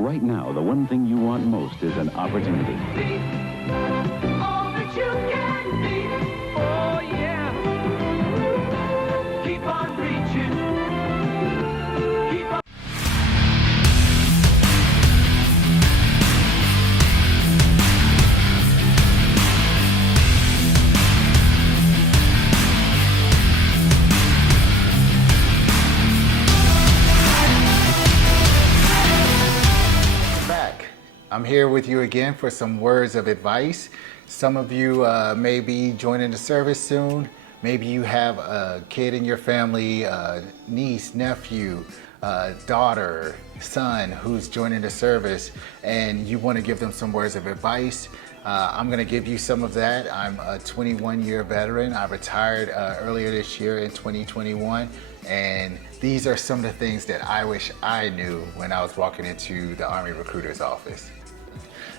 Right now, the one thing you want most is an opportunity. All that you can be. Oh, yeah. Keep on reaching. Keep on. I'm here with you again for some words of advice. Some of you may be joining the service soon. Maybe you have a kid in your family, niece, nephew, daughter, son who's joining the service, and you want to give them some words of advice. I'm going to give you some of that. I'm a 21-year veteran. I retired earlier this year in 2021, and these are some of the things that I wish I knew when I was walking into the Army recruiter's office.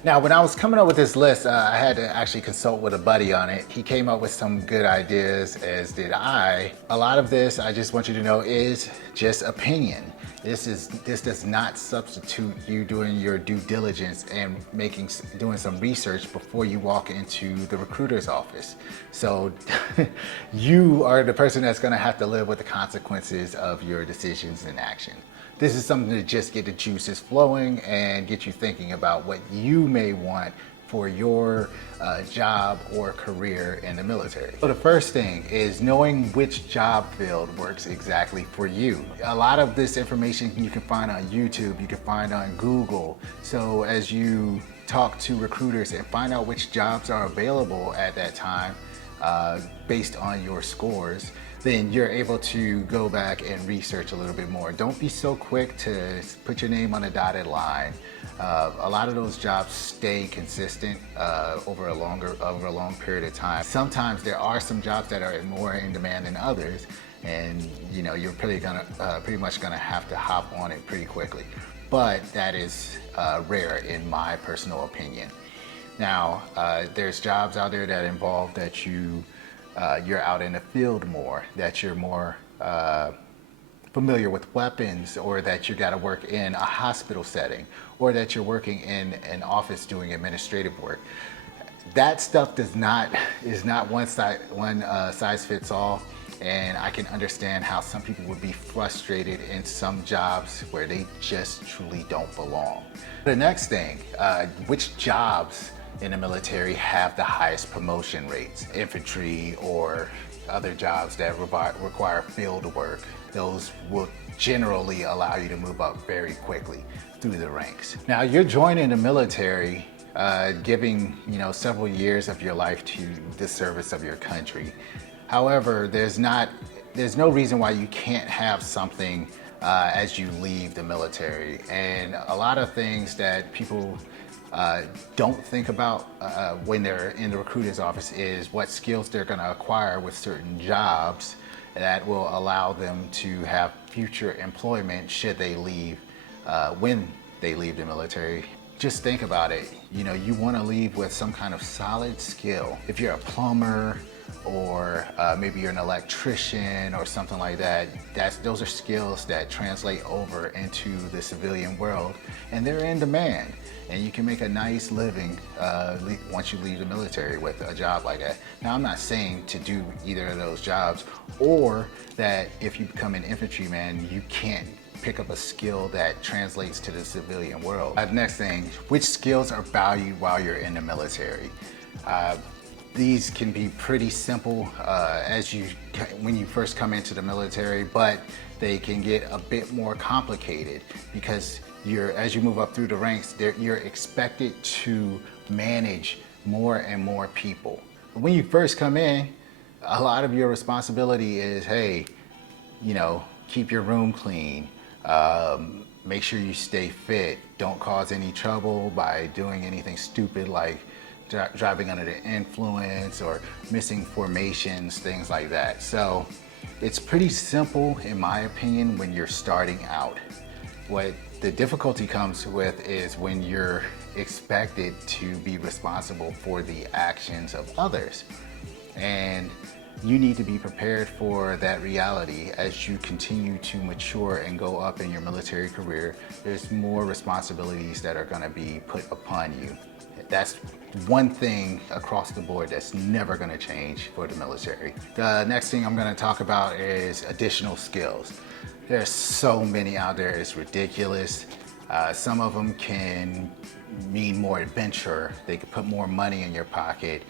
Now, when I was coming up with this list, I had to actually consult with a buddy on it. He came up with some good ideas, as did I. A lot of this, I just want you to know, is just opinion. This does not substitute you doing your due diligence and doing some research before you walk into the recruiter's office. So you are the person that's gonna have to live with the consequences of your decisions and action. This is something to just get the juices flowing and get you thinking about what you may want for your job or career in the military. So the first thing is knowing which job field works exactly for you. A lot of this information you can find on YouTube, you can find on Google. So as you talk to recruiters and find out which jobs are available at that time based on your scores, then you're able to go back and research a little bit more. Don't be so quick to put your name on a dotted line. A lot of those jobs stay consistent over a long period of time. Sometimes there are some jobs that are more in demand than others, and you know, you're pretty much gonna have to hop on it pretty quickly. But that is rare in my personal opinion. Now, there's jobs out there that involve that you're out in the field more, that you're more familiar with weapons, or that you gotta work in a hospital setting, or that you're working in an office doing administrative work. That stuff is not one size fits all, and I can understand how some people would be frustrated in some jobs where they just truly don't belong. The next thing, which jobs in the military have the highest promotion rates? Infantry or other jobs that require field work. Those will generally allow you to move up very quickly through the ranks. Now, you're joining the military, giving several years of your life to the service of your country. However, there's no reason why you can't have something as you leave the military. And a lot of things that people don't think about when they're in the recruiter's office is what skills they're going to acquire with certain jobs that will allow them to have future employment should they leave, when they leave the military. Just think about it. You want to leave with some kind of solid skill. If you're a plumber, or maybe you're an electrician or something like that, those are skills that translate over into the civilian world, and they're in demand. And you can make a nice living once you leave the military with a job like that. Now, I'm not saying to do either of those jobs, or that if you become an infantryman, you can't pick up a skill that translates to the civilian world. Next thing, which skills are valued while you're in the military? These can be pretty simple when you first come into the military, but they can get a bit more complicated because as you move up through the ranks, you're expected to manage more and more people. When you first come in, a lot of your responsibility is, hey, keep your room clean, make sure you stay fit, don't cause any trouble by doing anything stupid like driving under the influence or missing formations, things like that. So it's pretty simple, in my opinion, when you're starting out. What the difficulty comes with is when you're expected to be responsible for the actions of others. And you need to be prepared for that reality. As you continue to mature and go up in your military career, there's more responsibilities that are going to be put upon you. That's one thing across the board that's never going to change for the military. The next thing I'm going to talk about is additional skills. There's so many out there, it's ridiculous. Some of them can mean more adventure. They could put more money in your pocket.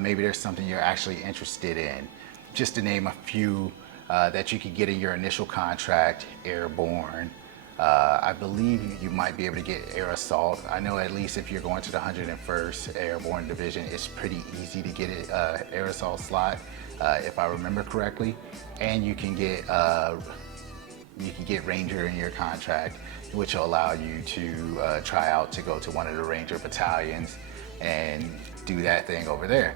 Maybe there's something you're actually interested in. Just to name a few that you could get in your initial contract: airborne. I believe you might be able to get air assault. I know at least if you're going to the 101st Airborne Division, it's pretty easy to get an air assault slot, if I remember correctly. And you can get Ranger in your contract, which will allow you to try out to go to one of the Ranger battalions and do that thing over there.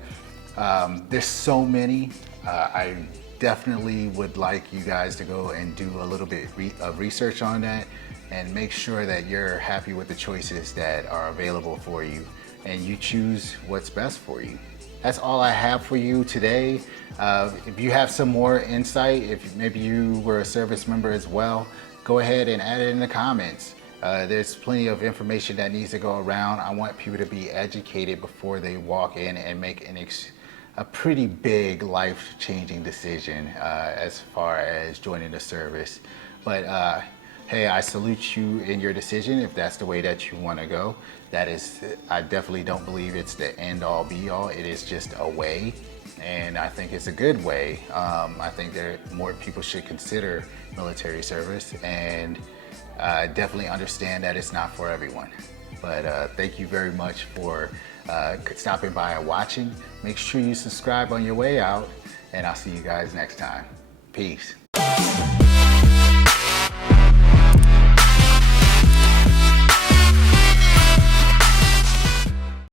There's so many. I definitely would like you guys to go and do a little bit of research on that and make sure that you're happy with the choices that are available for you and you choose what's best for you. That's all I have for you today. If you have some more insight, if maybe you were a service member as well, go ahead and add it in the comments. There's plenty of information that needs to go around. I want people to be educated before they walk in and make a pretty big life-changing decision as far as joining the service. But hey, I salute you in your decision if that's the way that you want to go. I definitely don't believe it's the end-all be-all. It is just a way, and I think it's a good way. I think that more people should consider military service, and definitely understand that it's not for everyone. But thank you very much for stopping by and watching. Make sure you subscribe on your way out, and I'll see you guys next time. Peace.